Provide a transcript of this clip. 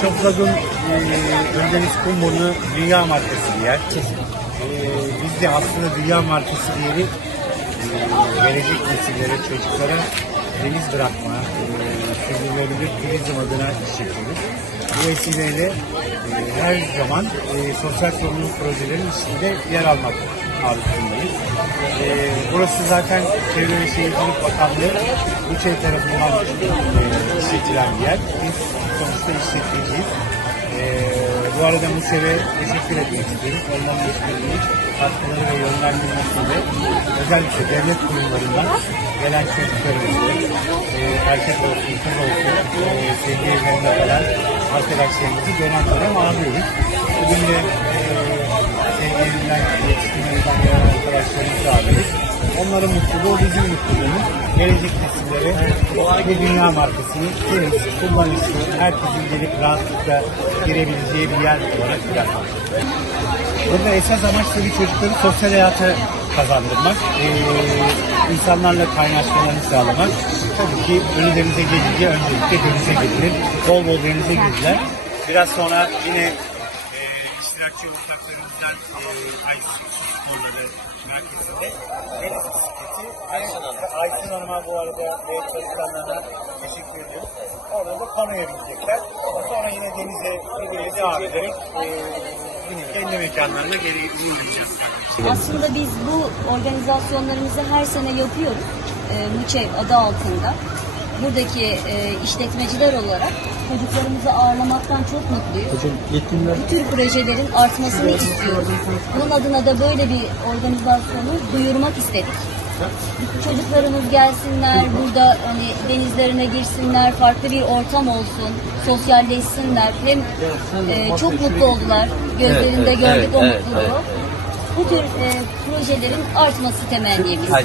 Şoflagun e, Özdeniz Kumburnu dünya markası bir yer. E, biz de aslında dünya markası yeri e, gelecek nesillere, çocuklara deniz bırakma, e, sürdürülebilir turizm adına iş yapıyoruz. Bu vesileyle e, her zaman e, sosyal sorumluluk projelerinin içinde yer almak arzusundayız. E, burası zaten Çevre ve Şehircilik Bakanlığı Uçay tarafından e, işletilen bir yer. Biz sonuçta işletmeciyiz. E, bu arada MUSEV'e teşekkür etmek istiyoruz. Onların işbirliği, katkıları ve yönlendirmesiyle özellikle devlet kurumlarından gelen çocuklarımızı, e, erkek olsun, kız olsun, e, sevgi evlerinde kalan arkadaşlarımızı dönem dönem ağırlıyoruz. Bugün de e, sevgi evinden yetiştirmeden gelen arkadaşlarımızı ağırlıyoruz. Onların mutluluğu bizim mutluluğumuz. Gelecek nesillere bu dünya markasını temiz, kullanışlı, herkesin gelip rahatlıkla girebileceği bir yer olarak bırakmak. Burada esas amaç tabii çocukları sosyal hayata kazandırmak, ee, insanlarla kaynaşmalarını sağlamak. Tabii ki ölü denize gelince öncelikle denize gidilir. Bol bol denize girdiler. Biraz sonra yine e, iştirakçı ortaklarımızdan e, Aysu Sporları Merkezi'nde deniz bisikleti Aysun Hanım'a bu arada ve çalışanlarına teşekkür ediyoruz. Orada da kanoya binecekler. Sonra yine denize gidiyor devam ederek kendi mekanlarına geri uğurlayacağız. Aslında biz bu organizasyonlarımızı her sene yapıyoruz. E, MUÇEV adı altında. Buradaki e, işletmeciler olarak çocuklarımızı ağırlamaktan çok mutluyuz. Hocam yetimler Bu tür projelerin artmasını istiyoruz. Bunun adına da böyle bir organizasyonu duyurmak istedik. Çocuklarımız gelsinler, burada hani denizlerine girsinler, farklı bir ortam olsun, sosyalleşsinler. Hem e, çok mutlu oldular, gözlerinde gördük o mutluluğu. evet, Bu tür e, projelerin artması temennimiz.